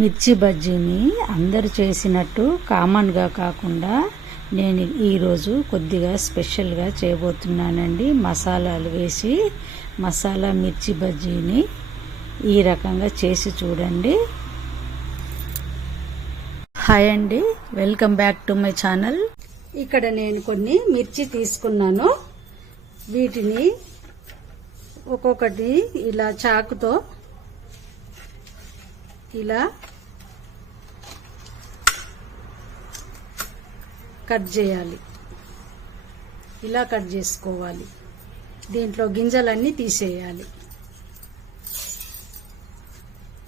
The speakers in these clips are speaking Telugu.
మిర్చి బజ్జీని అందరు చేసినట్టు కామన్గా కాకుండా నేను ఈరోజు కొద్దిగా స్పెషల్గా చేయబోతున్నానండి. మసాలాలు వేసి మసాలా మిర్చి బజ్జీని ఈ రకంగా చేసి చూడండి. హాయ్ అండి welcome back to my channel ఇక్కడ నేను కొన్ని మిర్చి తీసుకున్నాను. వీటిని ఒక్కొక్కటి ఇలా చాకుతో ఇలా కట్ చేయాలి. ఇలా కట్ చేసుకోవాలి. దీంట్లో గింజలన్నీ తీసేయాలి.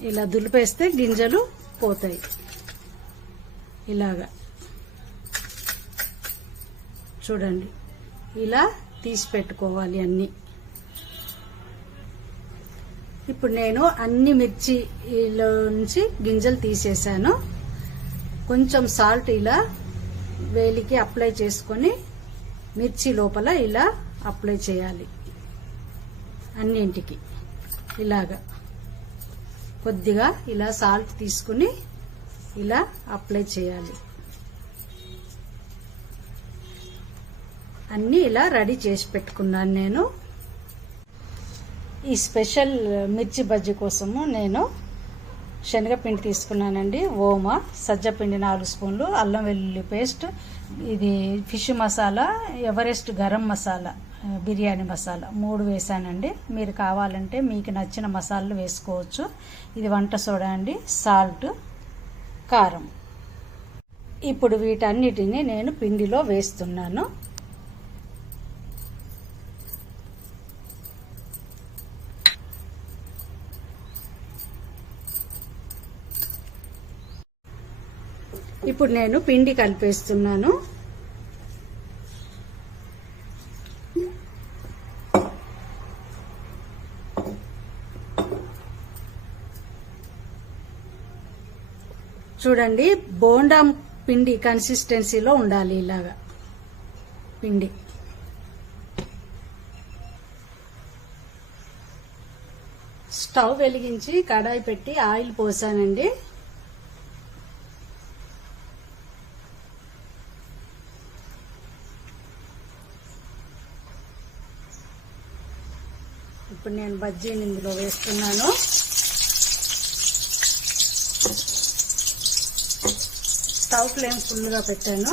ఇలా దులిపేస్తే గింజలు పోతాయి. ఇలాగా. చూడండి. ఇలా తీసి పెట్టుకోవాలి అన్నీ. ఇప్పుడు నేను అన్ని మిర్చిలో నుంచి గింజలు తీసేసాను. కొంచెం సాల్ట్ ఇలా వేలికి అప్లై చేసుకొని మిర్చి లోపల ఇలా అప్లై చేయాలి. అన్నింటికి ఇలాగా. కొద్దిగా ఇలా సాల్ట్ తీసుకుని ఇలా అప్లై చేయాలి. అన్నీ ఇలా రెడీ చేసి పెట్టుకున్నాను నేను. ఈ స్పెషల్ మిర్చి బజ్జీ కోసము నేను శనగపిండి తీసుకున్నానండి. ఓమ సజ్జపిండి నాలుగు స్పూన్లు అల్లం వెల్లుల్లి పేస్ట్ ఇది ఫిష్ మసాలా ఎవరెస్ట్ గరం మసాలా బిర్యానీ మసాలా మూడు వేసానండి. మీరు కావాలంటే మీకు నచ్చిన మసాలాలు వేసుకోవచ్చు. ఇది వంట సోడా అండి సాల్ట్ కారం. ఇప్పుడు వీటన్నిటిని నేను పిండిలో వేస్తున్నాను. ఇప్పుడు నేను పిండి కలిపేస్తున్నాను. చూడండి బోండా పిండి కన్సిస్టెన్సీలో ఉండాలి ఇలాగా. పిండి. స్టవ్ వెలిగించి కడాయి పెట్టి ఆయిల్ పోసానండి. ఇప్పుడు నేను బజ్జీని ఇందులో వేస్తున్నాను. స్టవ్ ఫ్లేమ్ ఫుల్గా పెట్టాను.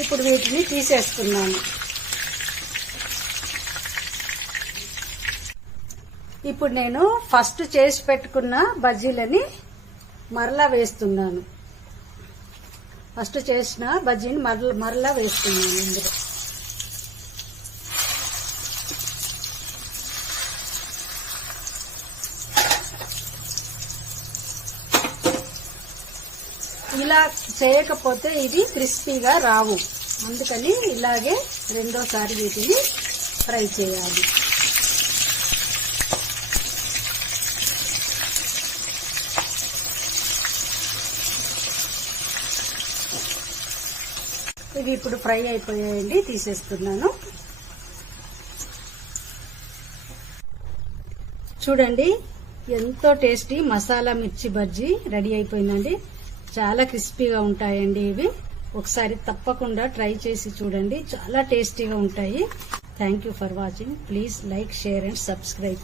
ఇప్పుడు వీటిని తీసేస్తున్నాను. ఇప్పుడు నేను ఫస్ట్ చేసి పెట్టుకున్న బజ్జీలని మరలా వేస్తున్నాను. ఫస్ట్ చేసిన బజ్జీని మరల మరలా వేస్తున్నాను ఇందులో. ఇలా చేయకపోతే ఇది క్రిస్పీగా రావు. అందుకని ఇలాగే రెండోసారి వీటిని ఫ్రై చేయాలి. ఇవి ఇప్పుడు ఫ్రై అయిపోయాయండి తీసేస్తున్నాను. చూడండి ఎంతో టేస్టీ మసాలా మిర్చి బజ్జీ రెడీ అయిపోయిందండి. చాలా క్రిస్పీగా ఉంటాయండి ఇవి. ఒకసారి తప్పకుండా ట్రై చేసి చూడండి. చాలా టేస్టీగా ఉంటాయి. Thank you for watching please like share and subscribe